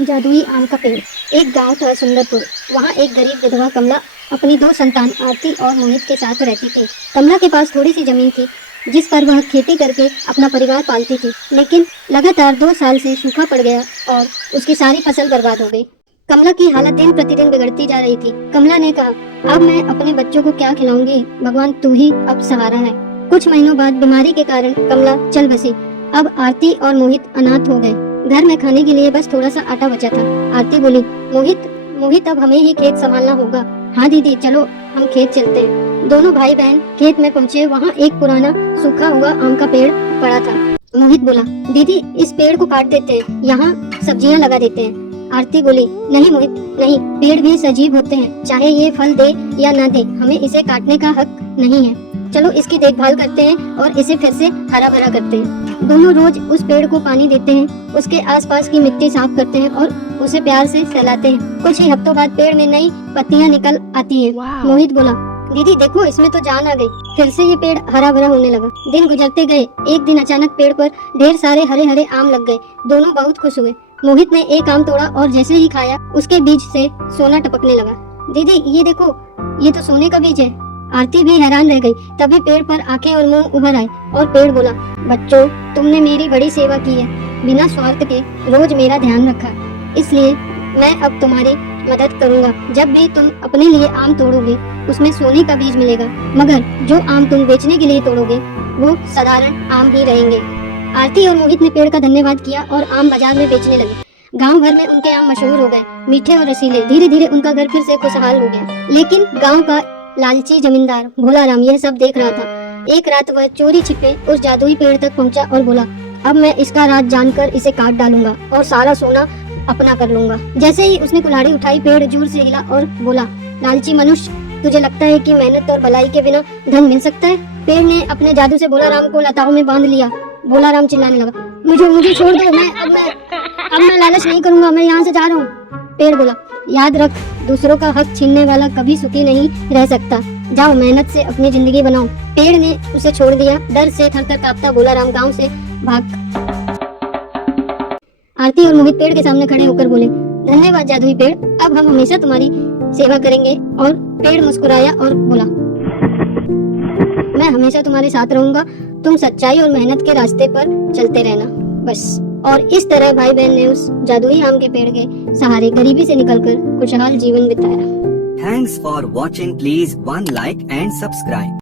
जादुई आम का पेड़। एक गांव था सुंदरपुर। वहाँ एक गरीब विधवा कमला अपनी 2 संतान आरती और मोहित के साथ रहती थी। कमला के पास थोड़ी सी जमीन थी जिस पर वह खेती करके अपना परिवार पालती थी, लेकिन लगातार 2 साल से सूखा पड़ गया और उसकी सारी फसल बर्बाद हो गई। कमला की हालत दिन प्रतिदिन बिगड़ती जा रही थी। कमला ने कहा, अब मैं अपने बच्चों को क्या खिलाऊंगी, भगवान तू ही अब सहारा है। कुछ महीनों बाद बीमारी के कारण कमला चल बसी। अब आरती और मोहित अनाथ हो गए। घर में खाने के लिए बस थोड़ा सा आटा बचा था। आरती बोली, मोहित अब हमें ही खेत संभालना होगा। हाँ दीदी, चलो हम खेत चलते हैं। दोनों भाई बहन खेत में पहुँचे। वहाँ एक पुराना सूखा हुआ आम का पेड़ पड़ा था। मोहित बोला, दीदी इस पेड़ को काट देते हैं, यहाँ सब्जियाँ लगा देते हैं। आरती बोली, नहीं मोहित नहीं, पेड़ भी सजीव होते हैं, चाहे ये फल दे या ना दे, हमें इसे काटने का हक नहीं है। चलो इसकी देखभाल करते हैं और इसे फिर से हरा भरा करते हैं। दोनों रोज उस पेड़ को पानी देते हैं, उसके आसपास की मिट्टी साफ करते हैं और उसे प्यार से सहलाते हैं। कुछ ही हफ्तों बाद पेड़ में नई पत्तियां निकल आती हैं। मोहित बोला, दीदी देखो इसमें तो जान आ गई, फिर से ये पेड़ हरा भरा होने लगा। दिन गुजरते गए। एक दिन अचानक पेड़ पर ढेर सारे हरे हरे आम लग गए। दोनों बहुत खुश हुए। मोहित ने एक आम तोड़ा और जैसे ही खाया उसके बीज से सोना टपकने लगा। दीदी ये देखो, ये तो सोने का बीज है। आरती भी हैरान रह गई। तभी पेड़ पर आंखें और मुंह उभर आए और पेड़ बोला, बच्चों तुमने मेरी बड़ी सेवा की है, बिना स्वार्थ के रोज मेरा ध्यान रखा, इसलिए मैं अब तुम्हारी मदद करूंगा। जब भी तुम अपने लिए आम तोड़ोगे उसमें सोने का बीज मिलेगा, मगर जो आम तुम बेचने के लिए तोड़ोगे वो साधारण आम ही रहेंगे। आरती और मोहित ने पेड़ का धन्यवाद किया और आम बाजार में बेचने लगे। गांव भर में उनके आम मशहूर हो गए, मीठे और रसीले। धीरे धीरे उनका घर फिर से खुशहाल हो गया। लेकिन गांव का लालची जमींदार भोलाराम यह सब देख रहा था। एक रात वह चोरी छिपे उस जादुई पेड़ तक पहुंचा और बोला, अब मैं इसका राज जानकर इसे काट डालूंगा और सारा सोना अपना कर लूंगा। जैसे ही उसने कुल्हाड़ी उठाई, पेड़ जोर से हिला और बोला, लालची मनुष्य, तुझे लगता है कि मेहनत और भलाई के बिना धन मिल सकता है? पेड़ ने अपने जादू से भोलाराम को लताओं में बांध लिया। भोलाराम चिल्लाने लगा, मुझे छोड़ दो, अब मैं लालच नहीं करूंगा, मैं यहाँ से जा रहा हूँ। पेड़ बोला, याद रख, दूसरों का हक छीनने वाला कभी सुखी नहीं रह सकता। जाओ मेहनत से अपनी जिंदगी बनाओ। पेड़ ने उसे छोड़ दिया। डर से थर-थर कांपता भोलाराम गांव से भाग। आरती और मोहित पेड़ के सामने खड़े होकर बोले, धन्यवाद जादुई पेड़, अब हम हमेशा तुम्हारी सेवा करेंगे। और पेड़ मुस्कुराया और बोला, मैं हमेशा तुम्हारे साथ रहूंगा, तुम सच्चाई और मेहनत के रास्ते पर चलते रहना, बस। और इस तरह भाई बहन ने उस जादुई आम के पेड़ के सहारे गरीबी से निकलकर खुशहाल जीवन बिताया। Thanks for watching. Please one like and subscribe.